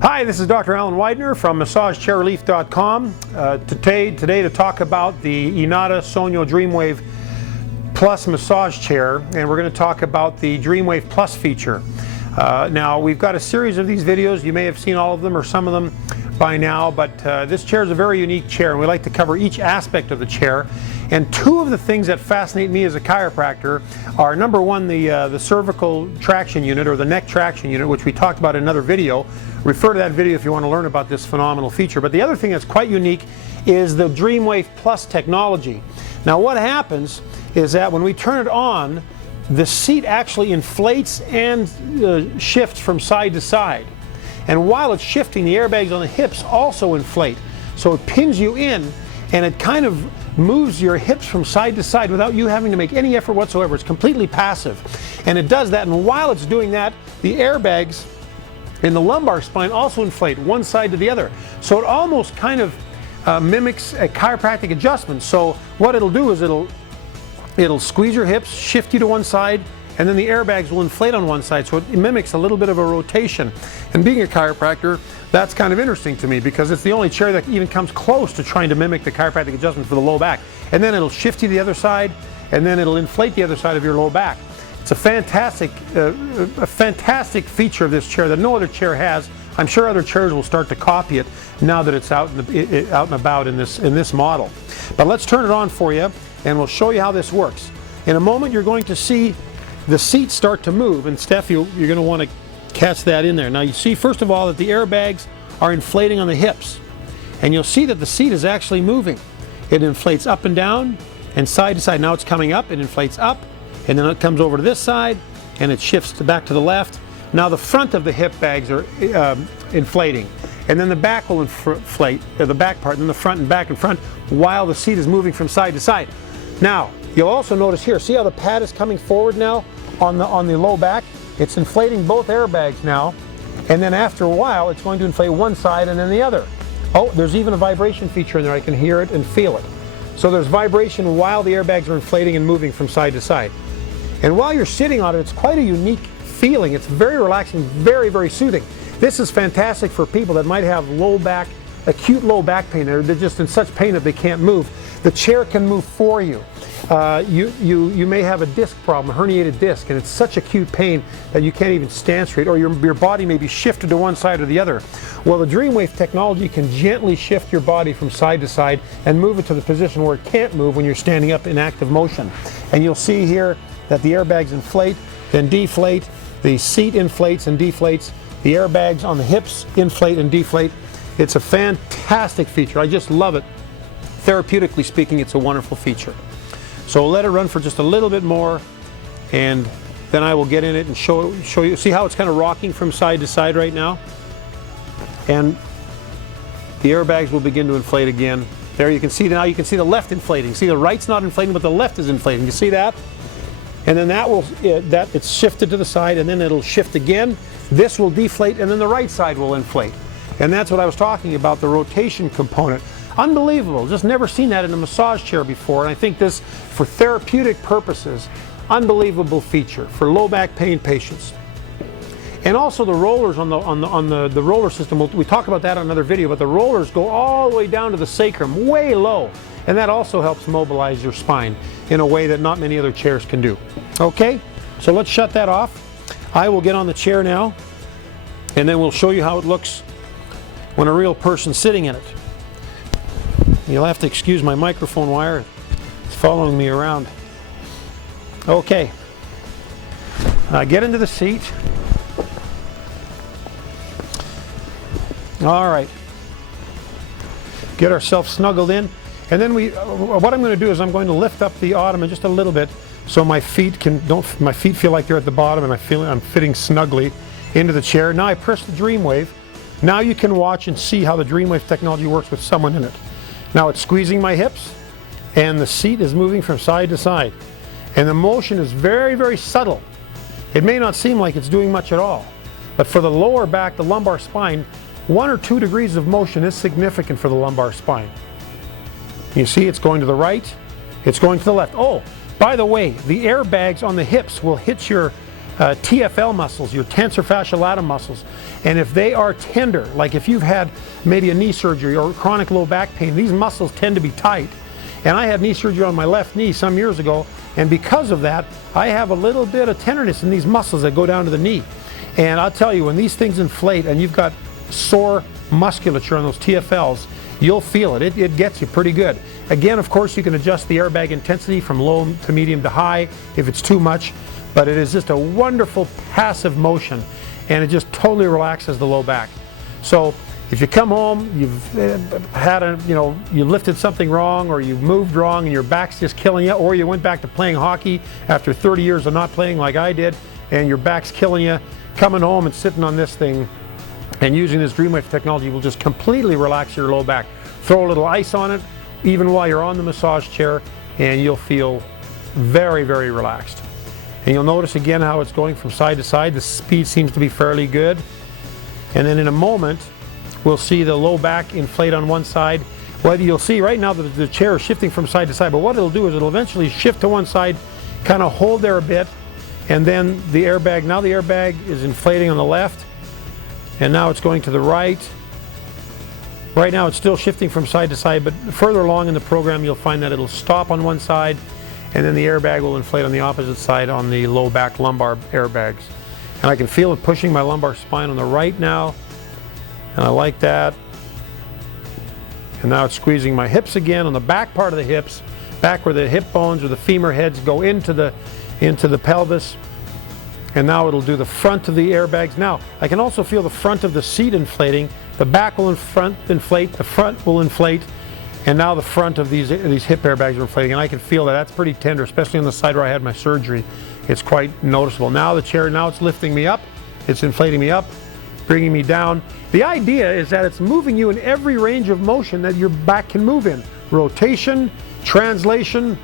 Hi, this is Dr. Alan Widener from MassageChairRelief.com. Today to talk about the Inada Sogno Dreamwave Plus massage chair, and we're going to talk about the Dreamwave Plus feature. Now, we've got a series of these videos. You may have seen all of them or some of them by now, but this chair is a very unique chair, and we like to cover each aspect of the chair. And two of the things that fascinate me as a chiropractor are, number one, the cervical traction unit, or the neck traction unit, which we talked about in another video. Refer to that video if you want to learn about this phenomenal feature. But the other thing that's quite unique is the Dreamwave Plus technology. Now, what happens is that when we turn it on, the seat actually inflates and shifts from side to side. And while it's shifting, the airbags on the hips also inflate. So it pins you in, and it kind of moves your hips from side to side without you having to make any effort whatsoever. It's completely passive. And it does that, and while it's doing that, the airbags in the lumbar spine also inflate one side to the other. So it almost kind of mimics a chiropractic adjustment. So what it'll do is it'll squeeze your hips, shift you to one side, and then the airbags will inflate on one side. So it mimics a little bit of a rotation. And being a chiropractor, that's kind of interesting to me, because it's the only chair that even comes close to trying to mimic the chiropractic adjustment for the low back. And then it'll shift you to the other side, and then it'll inflate the other side of your low back. It's a fantastic feature of this chair that no other chair has. I'm sure other chairs will start to copy it now that it's out and about in this model. But let's turn it on for you, and we'll show you how this works. In a moment, you're going to see the seat start to move, and Steph, you're going to want to catch that in there. Now, you see, first of all, that the airbags are inflating on the hips, and you'll see that the seat is actually moving. It inflates up and down and side to side. Now it's coming up, it inflates up, and then it comes over to this side, and it shifts back to the left. Now the front of the hip bags are inflating, and then the back will inflate, the back part, and then the front and back and front, while the seat is moving from side to side. Now, you'll also notice here, see how the pad is coming forward now on the low back? It's inflating both airbags now, and then after a while, it's going to inflate one side and then the other. Oh, there's even a vibration feature in there. I can hear it and feel it. So there's vibration while the airbags are inflating and moving from side to side. And while you're sitting on it, it's quite a unique feeling. It's very relaxing, very, very soothing. This is fantastic for people that might have low back, acute low back pain. They're just in such pain that they can't move. The chair can move for you. You may have a disc problem, a herniated disc, and it's such acute pain that you can't even stand straight, or your body may be shifted to one side or the other. Well, the Dreamwave technology can gently shift your body from side to side and move it to the position where it can't move when you're standing up in active motion. And you'll see here that the airbags inflate, then deflate, the seat inflates and deflates, the airbags on the hips inflate and deflate. It's a fantastic feature. I just love it. Therapeutically speaking, it's a wonderful feature. So we'll let it run for just a little bit more, and then I will get in it and show you. See how it's kind of rocking from side to side right now? And the airbags will begin to inflate again. There you can see now, you can see the left inflating. See, the right's not inflating, but the left is inflating. You see that? And then it's shifted to the side, and then it'll shift again. This will deflate, and then the right side will inflate. And that's what I was talking about, the rotation component. Unbelievable, just never seen that in a massage chair before, and I think this, for therapeutic purposes, unbelievable feature for low back pain patients. And also the rollers on the roller system, we talk about that on another video, but the rollers go all the way down to the sacrum, way low, and that also helps mobilize your spine in a way that not many other chairs can do. Okay, so let's shut that off. I will get on the chair now, and then we'll show you how it looks when a real person's sitting in it. You'll have to excuse my microphone wire. It's following me around. Okay. Get into the seat. All right. Get ourselves snuggled in. And then what I'm going to do is I'm going to lift up the ottoman just a little bit so my feet feel like they're at the bottom, and I'm fitting snugly into the chair. Now I press the Dreamwave. Now you can watch and see how the Dreamwave technology works with someone in it. Now it's squeezing my hips, and the seat is moving from side to side. And the motion is very, very subtle. It may not seem like it's doing much at all, but for the lower back, the lumbar spine, 1 or 2 degrees of motion is significant for the lumbar spine. You see, it's going to the right, it's going to the left. Oh, by the way, the airbags on the hips will hit your TFL muscles, your tensor fasciae lata muscles. And if they are tender, like if you've had maybe a knee surgery or chronic low back pain, these muscles tend to be tight. And I had knee surgery on my left knee some years ago, and because of that, I have a little bit of tenderness in these muscles that go down to the knee. And I'll tell you, when these things inflate and you've got sore musculature on those TFLs, you'll feel it. It gets you pretty good. Again, of course, you can adjust the airbag intensity from low to medium to high if it's too much, but it is just a wonderful passive motion, and it just totally relaxes the low back. So if you come home, you've had you lifted something wrong, or you've moved wrong and your back's just killing you, or you went back to playing hockey after 30 years of not playing like I did, and your back's killing you, coming home and sitting on this thing and using this Dreamwave technology will just completely relax your low back. Throw a little ice on it, even while you're on the massage chair, and you'll feel very, very relaxed. And you'll notice again how it's going from side to side. The speed seems to be fairly good. And then in a moment, we'll see the low back inflate on one side. Well, you'll see right now that the chair is shifting from side to side, but what it'll do is it'll eventually shift to one side, kind of hold there a bit, and then the airbag, now the airbag is inflating on the left, and now it's going to the right. Right now it's still shifting from side to side, but further along in the program you'll find that it'll stop on one side, and then the airbag will inflate on the opposite side on the low back lumbar airbags. And I can feel it pushing my lumbar spine on the right now, and I like that. And now it's squeezing my hips again on the back part of the hips, back where the hip bones or the femur heads go into the pelvis. And now it'll do the front of the airbags. Now I can also feel the front of the seat inflating. The back will inflate, the front will inflate, and now the front of these hip airbags are inflating, and I can feel that. That's pretty tender, especially on the side where I had my surgery. It's quite noticeable. Now the chair, now it's lifting me up, it's inflating me up, bringing me down. The idea is that it's moving you in every range of motion that your back can move in. Rotation, translation,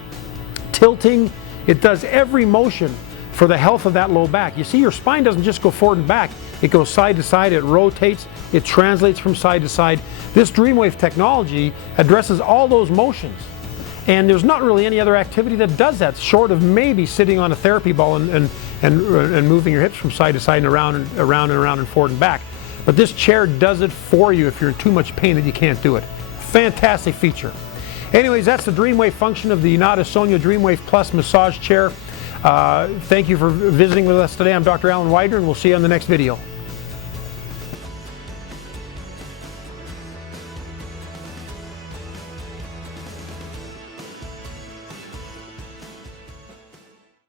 tilting. It does every motion for the health of that low back. You see, your spine doesn't just go forward and back. It goes side to side, it rotates, it translates from side to side. This Dreamwave technology addresses all those motions. And there's not really any other activity that does that, short of maybe sitting on a therapy ball and moving your hips from side to side and around and around and around and forward and back. But this chair does it for you if you're in too much pain that you can't do it. Fantastic feature. Anyways, that's the Dreamwave function of the Inada Sogno Dreamwave Plus massage chair. Thank you for visiting with us today. I'm Dr. Alan Widener, and we'll see you on the next video.